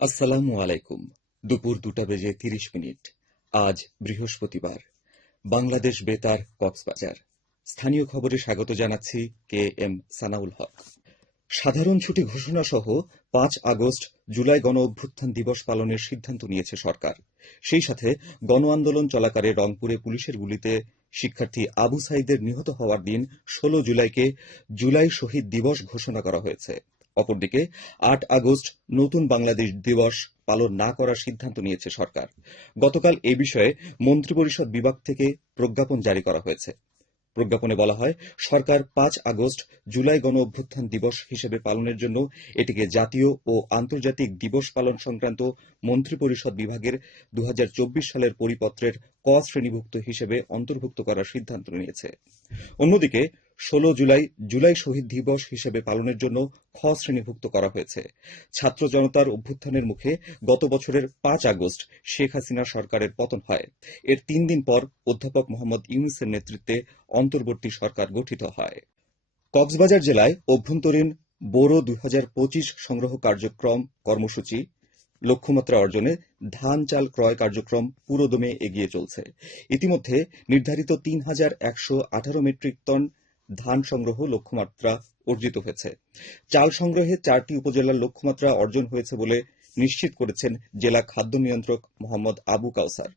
আসসালামু আলাইকুম। দুপুর দুটা বেজে তিরিশ মিনিট। আজ বৃহস্পতিবার। বাংলাদেশ বেতার, কক্সবাজার। স্থানীয় খবরে স্বাগত জানাচ্ছি কে এম সানাউল হক। সাধারণ ছুটি ঘোষণা সহ পাঁচ আগস্ট জুলাই গণ অভ্যুত্থান দিবস পালনের সিদ্ধান্ত নিয়েছে সরকার। সেই সাথে গণ আন্দোলন চলাকালে রংপুরে পুলিশের গুলিতে শিক্ষার্থী আবু সাইদের নিহত হওয়ার দিন ষোল জুলাইকে জুলাই শহীদ দিবস ঘোষণা করা হয়েছে। অপরদিকে আট আগস্ট নতুন বাংলাদেশ দিবস পালন না করার সিদ্ধান্ত নিয়েছে সরকার। গতকাল এ বিষয়ে মন্ত্রিপরিষদ বিভাগ থেকে প্রজ্ঞাপন জারি করা হয়েছে। প্রজ্ঞাপনে বলা হয়, সরকার পাঁচ আগস্ট জুলাই গণ অভ্যুত্থান দিবস হিসেবে পালনের জন্য এটিকে জাতীয় ও আন্তর্জাতিক দিবস পালন সংক্রান্ত মন্ত্রিপরিষদ বিভাগের দু হাজার চব্বিশ সালের পরিপত্রের ক শ্রেণীভুক্ত হিসেবে অন্তর্ভুক্ত করার সিদ্ধান্ত নিয়েছে। অন্যদিকে ষোলো জুলাই জুলাই শহীদ দিবস হিসেবে পালনের জন্য খ শ্রেণীভুক্ত করা হয়েছে। ছাত্র জনতার অভ্যুত্থানের মুখে গত বছরের পাঁচ আগস্ট শেখ হাসিনা সরকারের পতন হয়। এর তিন দিন পর অধ্যাপক মোহাম্মদ ইউনুসের নেতৃত্বে অন্তর্বর্তী সরকার গঠিত হয়। কক্সবাজার জেলায় অভ্যন্তরীণ বোরো দু হাজার পঁচিশ সংগ্রহ কার্যক্রম কর্মসূচি লক্ষ্যমাত্রা অর্জনে ধান চাল ক্রয় কার্যক্রম পুরোদমে এগিয়ে চলছে। ইতিমধ্যে নির্ধারিত তিন হাজার একশো আঠারো মেট্রিক টন ধান সংগ্রহ লক্ষ্যমাত্রা অর্জিত হয়েছে। চাল সংগ্রহে চারটি উপজেলার লক্ষ্যমাত্রা অর্জন হয়েছে বলে নিশ্চিত করেছেন জেলা খাদ্য নিয়ন্ত্রক মোহাম্মদ আবু কাউসার।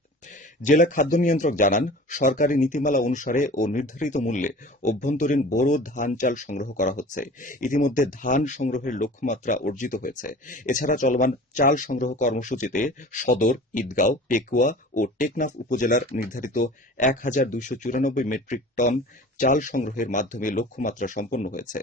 জেলা খাদ্য নিয়ন্ত্রক জানান, সরকারি নীতিমালা অনুসারে ও নির্ধারিত মূল্যে অভ্যন্তরীণ বোরো ধান চাল সংগ্রহ করা হচ্ছে। ইতিমধ্যে ধান সংগ্রহের লক্ষ্যমাত্রা অর্জিত হয়েছে। এছাড়া চলমান চাল সংগ্রহ কর্মসূচিতে সদর, ঈদগাঁও, পেকুয়া ও টেকনাফ উপজেলার নির্ধারিত এক হাজার দুইশো চুরানব্বই মেট্রিক টন চাল সংগ্রহের মাধ্যমে লক্ষ্যমাত্রা সম্পন্ন হয়েছে।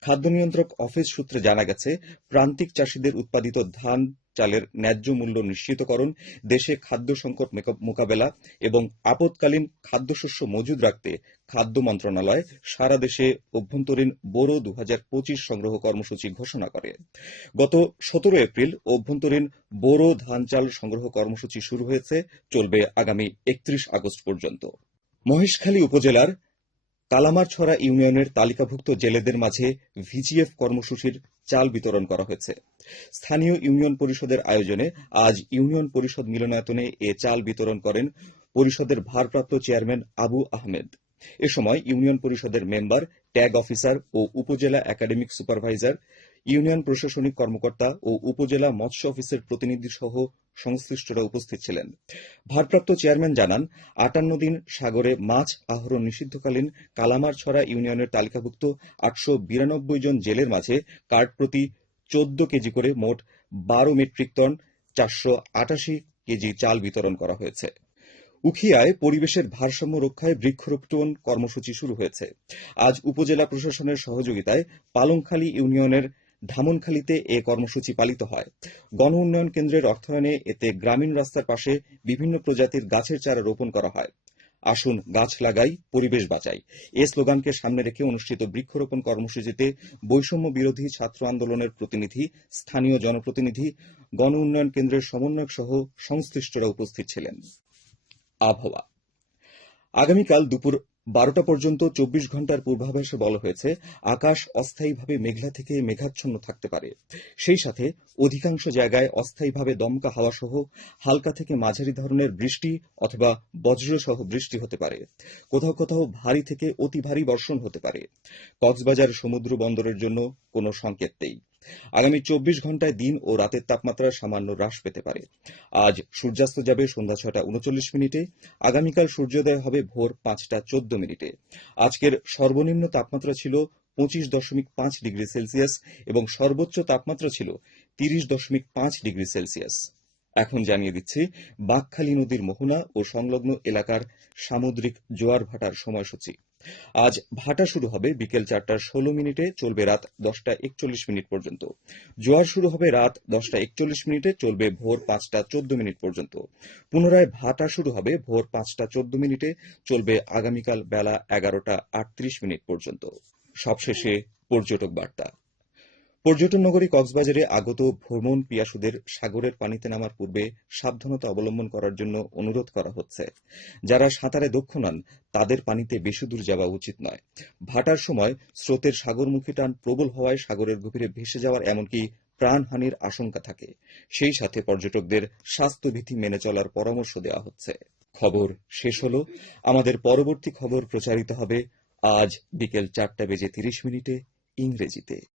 খাদ্য নিয়ন্ত্রক অফিস সূত্রে জানা গেছে, প্রান্তিক চাষিদের উৎপাদিত ধান চালের ন্যায্য মূল্য নিশ্চিতকরণ, দেশে খাদ্য সংকট মোকাবেলা এবং আপৎকালীন খাদ্যশস্য মজুদ রাখতে খাদ্য মন্ত্রণালয় সারা দেশে অভ্যন্তরীণ বোরো দু হাজার পঁচিশ সংগ্রহ কর্মসূচি ঘোষণা করে। গত সতেরো এপ্রিল অভ্যন্তরীণ বোরো ধান চাল সংগ্রহ কর্মসূচি শুরু হয়েছে, চলবে আগামী একত্রিশ আগস্ট পর্যন্ত। মহেশখালী উপজেলার কালামারছড়া ইউনিয়নের তালিকাভুক্ত জেলেদের মাঝে ভিজিএফ কর্মসূচির চাল বিতরণ করা হয়েছে। স্থানীয় ইউনিয়ন পরিষদের আয়োজনে আজ ইউনিয়ন পরিষদ মিলনায়তনে এ চাল বিতরণ করেন পরিষদের ভারপ্রাপ্ত চেয়ারম্যান আবু আহমেদ। এ সময় ইউনিয়ন পরিষদের মেম্বার, ট্যাগ অফিসার ও উপজেলা একাডেমিক সুপারভাইজার, ইউনিয়ন প্রশাসনিক কর্মকর্তা ও উপজেলা মৎস্য অফিসের প্রতিনিধি সহ সংশ্লিষ্টরা উপস্থিত ছিলেন। ভারপ্রাপ্ত চেয়ারম্যান জানান, আটান্ন দিন সাগরে মাছ আহরণ নিষিদ্ধকালীন কালামারছড়া ইউনিয়নের তালিকাভুক্ত আটশো বিরানব্বই জন জেলের মাঝে কার্ড প্রতি চোদ্দ কেজি করে মোট বারো মেট্রিক টন, চারশো আটাশি কেজি চাল বিতরণ করা হয়েছে। উখিয়ায় পরিবেশের ভারসাম্য রক্ষায় বৃক্ষরোপণ কর্মসূচি শুরু হয়েছে। আজ উপজেলা প্রশাসনের সহযোগিতায় পালংখালী ইউনিয়নের ধামনখালীতে এ কর্মসূচি পালিত হয়। গণ উন্নয়ন কেন্দ্রের অর্থায়নে এতে গ্রামীণ রাস্তার পাশে বিভিন্ন প্রজাতির গাছের চারা রোপণ করা হয়। আসুন গাছ লাগাই, পরিবেশ বাঁচাই। এ স্লোগানকে সামনে রেখে অনুষ্ঠিত বৃক্ষরোপণ কর্মসূচিতে বৈষম্য বিরোধী ছাত্র আন্দোলনের প্রতিনিধি, স্থানীয় জনপ্রতিনিধি, গণ উন্নয়ন কেন্দ্রের সমন্বয়ক সহ সংশ্লিষ্টরা উপস্থিত ছিলেন। আবহাওয়া। আগামীকাল দুপুর বারোটা পর্যন্ত চব্বিশ ঘণ্টার পূর্বাভাসে বলা হয়েছে। আকাশ অস্থায়ীভাবে মেঘলা থেকে মেঘাচ্ছন্ন থাকতে পারে। সেই সাথে অধিকাংশ জায়গায় অস্থায়ীভাবে দমকা হাওয়া সহ হালকা থেকে মাঝারি ধরনের বৃষ্টি অথবা বজ্রসহ বৃষ্টি হতে পারে। কোথাও কোথাও ভারী থেকে অতি ভারী বর্ষণ হতে পারে। কক্সবাজার সমুদ্র বন্দরের জন্য কোনো সংকেত নেই। আগামী চব্বিশ ঘন্টায় দিন ও রাতের তাপমাত্রা সামান্য হ্রাস পেতে পারে। আজ সূর্যাস্ত যাবে সন্ধ্যা ছটা উনচল্লিশ মিনিটে, আগামীকাল সূর্যোদয় হবে ভোর পাঁচটা চোদ্দ মিনিটে। আজকের সর্বনিম্ন তাপমাত্রা ছিল পঁচিশ দশমিক পাঁচ ডিগ্রি সেলসিয়াস এবং সর্বোচ্চ তাপমাত্রা ছিল তিরিশ দশমিক পাঁচ ডিগ্রি সেলসিয়াস। এখন জানিয়ে দিচ্ছি, বাঘখালী নদীর মোহনা ও সংলগ্ন এলাকার সামুদ্রিক জোয়ার ভাটার সময়সূচি। আজ ভাটা শুরু হবে বিকেল চারটা ষোলো মিনিটে চলবে রাত দশটা একচল্লিশ মিনিট পর্যন্ত। জোয়ার শুরু হবে রাত দশটা একচল্লিশ মিনিটে চলবে ভোর পাঁচটা চোদ্দ মিনিট পর্যন্ত। পুনরায় ভাটা শুরু হবে ভোর পাঁচটা চোদ্দ মিনিটে চলবে আগামীকাল বেলা এগারোটা আটত্রিশ মিনিট পর্যন্ত। সবশেষে পর্যটক বার্তা। পর্যটন নগরী কক্সবাজারে আগত ভ্রমণ পিয়াসুদের সাগরের পানিতে নামার পূর্বে সাবধানতা অবলম্বন করার জন্য অনুরোধ করা হচ্ছে। যারা সাঁতারে দক্ষ নন, তাদের পানিতে বেশি দূর যাওয়া উচিত নয়। ভাটার সময় স্রোতের সাগরমুখী টান প্রবল হওয়ায় সাগরের গভীরে ভেসে যাওয়ার এমনকি প্রাণহানির আশঙ্কা থাকে। সেই সাথে পর্যটকদের স্বাস্থ্যবিধি মেনে চলার পরামর্শ দেওয়া হচ্ছে। খবর শেষ হলো। আমাদের পরবর্তী খবর প্রচারিত হবে আজ বিকেল চারটা বেজে তিরিশ মিনিটে ইংরেজিতে।